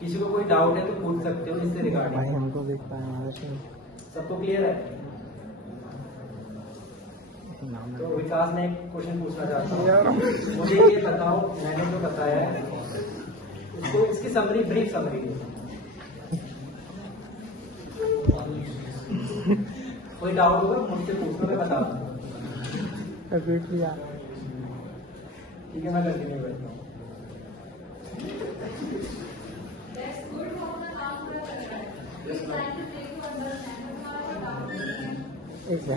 किसी को कोई डाउट है तो पूछ सकते हो इससे रिगार्डिंग। भाई हमको देख पाए सबको क्लियर है? तो विकास ने एक क्वेश्चन पूछना चाहता हूँ, मुझे ये बताओ, मैंने तो बताया है इसको, इसकी समरी, ब्रीफ समरी कोई डाउट होगा मुझसे पूछना, मैं बता दूँ। ठीक है, मैं कंटिन्यू करता हूँ।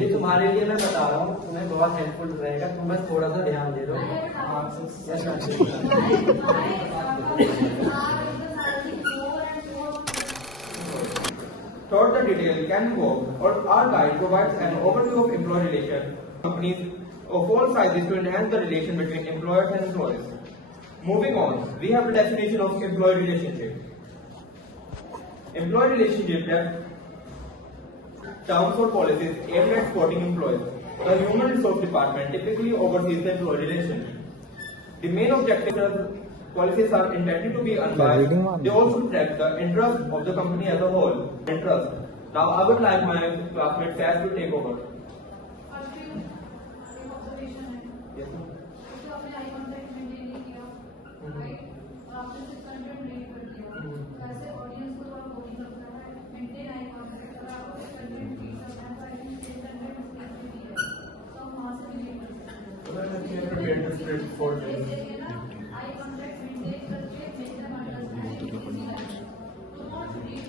ये तुम्हारे लिए मैं बता रहा हूँ, तुम्हें बहुत हेल्पफुल रहेगा, तुम बस थोड़ा सा ध्यान दे दो। Third, the detail can work or our guide provides an overview of employee relation companies of all sizes to enhance the relation between employers and employees. Moving on, we have the definition of employee relationship. Employee relationship have terms or policies aimed at supporting employees. The human resource department typically oversees the employee relationship. The main objective of policies are intended to be unbiased. They also protect the interest of the company as a whole. Interest. Now I would like my classmate Saz to take over. Yes,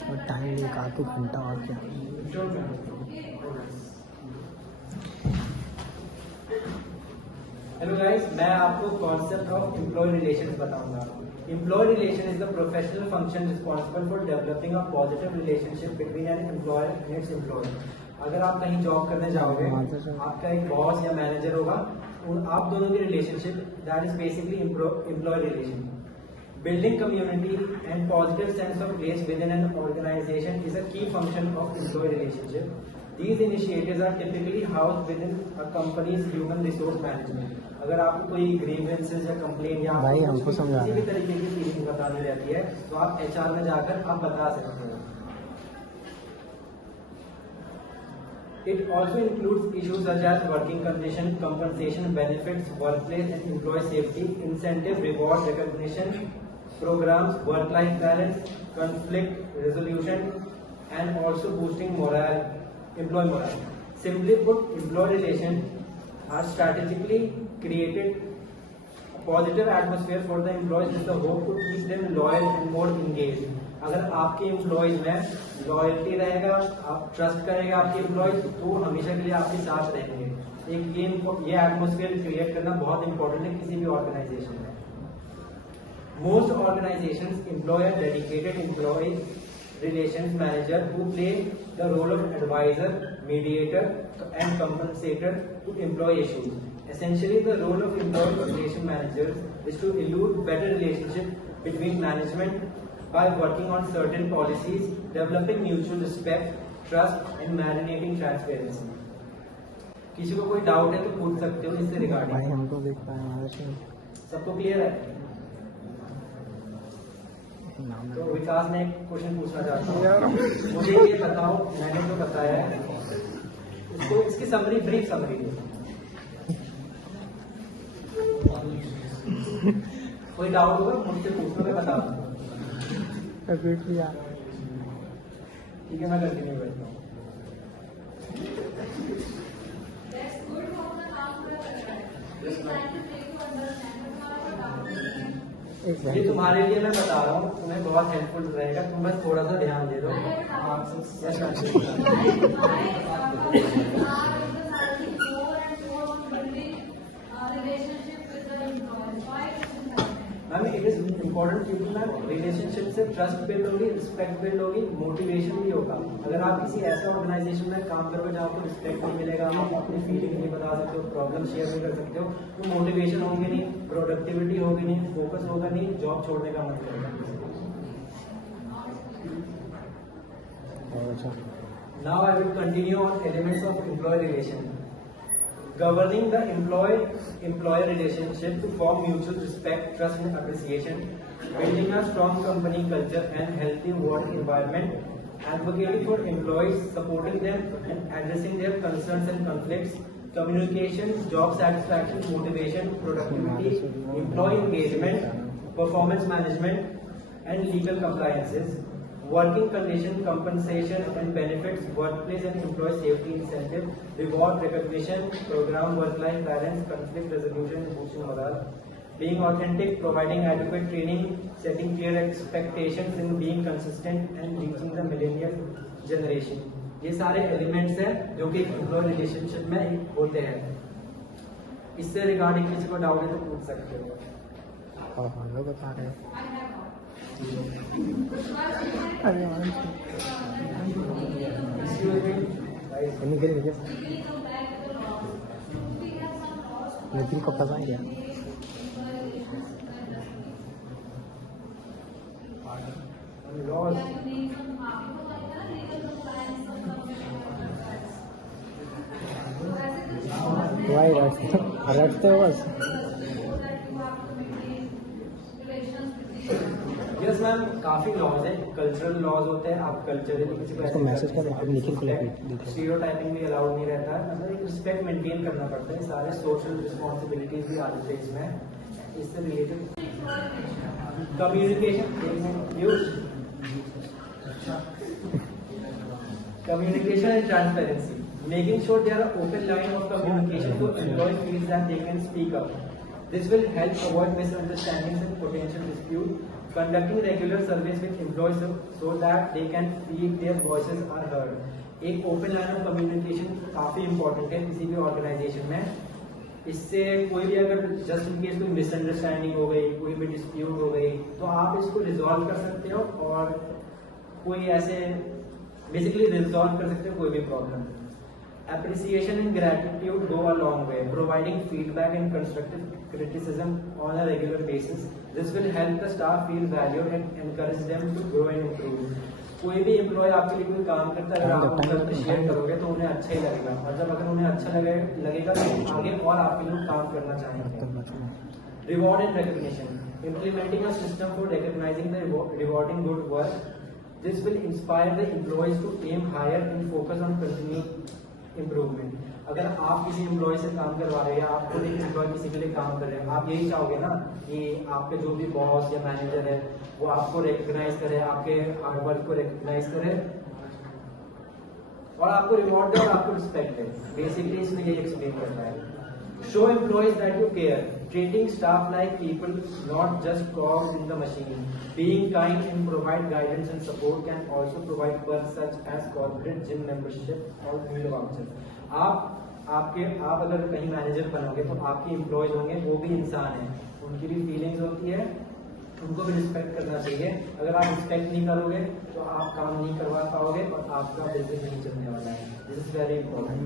और time एक आध घंटा और क्या। Hello guys, मैं आपको concept of employee relations बताऊंगा। Employee relation is the professional function responsible for developing a positive relationship between an employer and its employee. अगर आप कहीं जॉब करने जाओगे, आपका एक बॉस या मैनेजर होगा, आप दोनों की relationship, that is basically employee relation. Building community and positive sense of place within an organization is a key function of employee relationship. These initiatives are typically housed within a company's human resource management. अगर आपको कोई grievances या complaint या किसी भी तरीके की feeling बतानी रहती है, तो आप HR में जाकर आप बता सकते हैं। It also includes issues such as working condition, compensation, benefits, workplace and employee safety, incentive, reward, recognition, programs, work-life balance, conflict resolution, and also boosting morale, employee morale. Simply put, employee relations are strategically created a positive atmosphere for the employees with the hope to keep them loyal and more engaged. अगर आपके employees में loyalty रहेगा, आप trust करेगा आपके employees, तो हमेशा के लिए आपके साथ रहेंगे। ये एटमोसफियर क्रिएट करना बहुत इंपॉर्टेंट है किसी भी ऑर्गेनाइजेशन में। Most organizations employ a dedicated employee relations manager who play the role of advisor, mediator, and compensator to employee issues. Essentially, the role of employee relation managers is to elude better relationship between management by working on certain policies, developing mutual respect, trust, and maintaining transparency. किसी को कोई doubt है तो पूछ सकते हो इससे regarding. भाई हमको देख पाए सबको क्लियर है? तो विकास ने एक क्वेश्चन पूछना चाहता हूँ, मुझे ये बताओ, मैंने तो बताया है इसको, इसकी समरी, ब्रीफ समरी कोई डाउट होगा मुझसे पूछना, मैं बता दूँ। ठीक है, मैं कंटिन्यू करता हूँ। ये तुम्हारे लिए मैं बता रहा हूँ, तुम्हें बहुत हेल्पफुल रहेगा, तुम बस थोड़ा सा ध्यान दे दो। मैम, इट इज इम्पोर्टेंट क्योंकि मैम रिलेशनशिप से ट्रस्ट बिल्ड होगी, रिस्पेक्ट बिल्ड होगी, मोटिवेशन भी होगा। अगर आप किसी ऐसे ऑर्गेनाइजेशन में काम करोगे जहाँ आपको रिस्पेक्ट नहीं मिलेगा, आप अपनी फीलिंग नहीं बता सकते हो, प्रॉब्लम शेयर नहीं कर सकते हो, तो मोटिवेशन होगी नहीं, प्रोडक्टिविटी होगी नहीं, फोकस होगा नहीं, जॉब छोड़ने का मन करेगा। Now I will continue on elements of employee relation. Governing the employee-employer relationship to form mutual respect, trust and appreciation. building a strong company culture and healthy work environment, advocating for employees, supporting them and addressing their concerns and conflicts, communication, job satisfaction, motivation, productivity, employee engagement, performance management, and legal compliances, working condition, compensation and benefits, workplace and employee safety incentive, reward recognition, program, work-life balance, conflict resolution, boosting morale, being authentic, providing adequate training, setting clear expectations and being consistent and reaching the millennial generation. ये सारे elements हैं जो कि employ relationship में होते हैं। इससे regarding किसी को डाउट है तो पूछ सकते हो। और हम लोग बता रहे हैं। अरे नितिन को फंसा गया। Why रटते हो बस? यस मैम, काफी लॉज है, कल्चरल लॉज होते हैं। आप कल्चरली किसी को मैसेज कर निखिल को स्टीरियोटाइपिंग भी अलाउड नहीं रहता है, मतलब एक रिस्पेक्ट मेंटेन करना पड़ता है। सारे सोशल रिस्पॉन्सिबिलिटीज भी आ जाते हैं इसमें। इससे related communication and transparency, making sure there are open line of communication so employees feel that they can speak up. This will help avoid misunderstandings and potential dispute. Conducting regular surveys with employees so that they can feel their voices are heard. एक open line of communication काफी important है किसी भी organisation में। इससे कोई भी अगर जस्ट इन केस कोई मिसअंडरस्टैंडिंग हो गई, कोई भी डिस्प्यूट हो गई, तो आप इसको रिजॉल्व कर सकते हो और कोई ऐसे बेसिकली रिजॉल्व कर सकते हो कोई भी problem. Appreciation and gratitude go a long way. Providing feedback and constructive criticism on a regular basis. This will help the staff feel valued and encourage them to grow and improve. कोई भी employ आपके लिए कोई काम करता है, अगर आप उनको अप्रिशिएट करोगे तो उन्हें अच्छा ही लगेगा, और जब अगर उन्हें अच्छा लगेगा तो आगे और आपके लिए काम करना चाहेंगे। Reward and recognition. Implementing a system for recognizing the rewarding good work. This will inspire the employees to aim higher and focus on continued improvement. अगर आप किसी एम्प्लॉय से काम करवा रहे हैं, आप खुद एक एम्प्लॉय किसी के लिए काम कर रहे हैं, आप यही चाहोगे ना कि आपके जो भी बॉस या मैनेजर है वो आपको रिकॉग्नाइज करे, आपके हार्ड वर्क को रिकॉग्नाइज करे और आपको रिवॉर्ड दे और आपको रिस्पेक्ट दे। बेसिकली इसमें यही एक्सप्लेन करता है। Show employees that you care, treating staff like people, not just cogs in the machine. Being kind and provide guidance and support can also provide perks such as corporate gym membership or meal voucher. आप अगर कहीं manager बनोगे तो आपके employees होंगे, वो भी इंसान है, उनकी भी फीलिंग्स होती है, उनको भी रिस्पेक्ट करना चाहिए। अगर आप रिस्पेक्ट नहीं करोगे तो आप काम नहीं करवा पाओगे और आपका बिजनेस नहीं चलने वाला है। This is very important.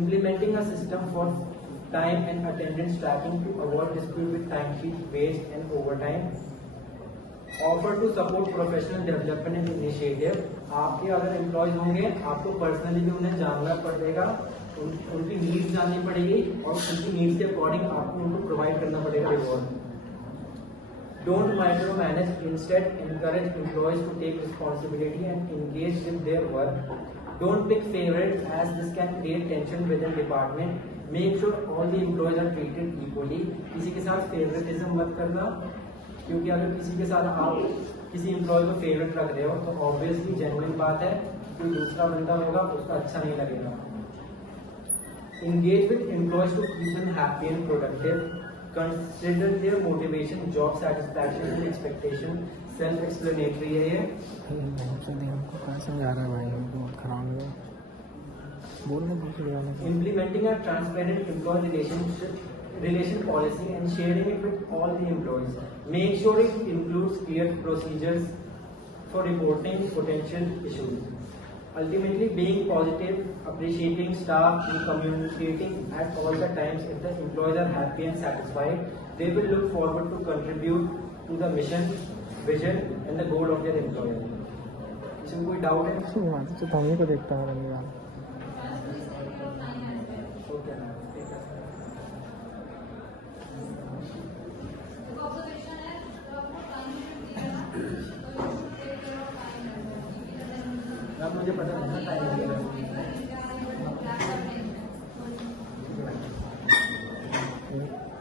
Implementing a system for time and attendance tracking to avoid dispute with timesheet, waste and overtime. Offer to support professional development initiative. आपके अगर एम्प्लॉयज होंगे आपको पर्सनली भी उन्हें जानना पड़ेगा, उनकी नीड्स जाननी पड़ेगी और उनकी नीड्स के अकॉर्डिंग आपको उनको प्रोवाइड करना पड़ेगा reward. Don't micromanage, instead encourage employees to take responsibility and engage with their work. Don't pick favorites as this can create tension within department. Make sure all the employees are treated equally. किसी के साथ favouritism मत करना, क्योंकि अगर किसी के साथ आप किसी एम्प्लॉय को फेवरेट रख रहे हो तो ऑब्वियसली जेन्युइन बात है कोई दूसरा बंदा होगा उसको अच्छा नहीं लगेगा। Engage with employees to keep them happy and productive. Consider their motivation, job satisfaction and expectation. Self-explanatory है ये। कहाँ समझा रहा है भाई, बहुत खराब है। Implementing a transparent employee relation policy and sharing it with all the employees. Make sure it includes clear procedures for reporting potential issues. Ultimately, being positive, appreciating staff, and communicating at all the times. If the employees are happy and satisfied, they will look forward to contribute to the mission, vision, and the goal of their employer. इसमें कोई doubt है? तो धोनी को देखता हूँ Okay. अब मुझे पता नहीं टाइम वगैरह। है।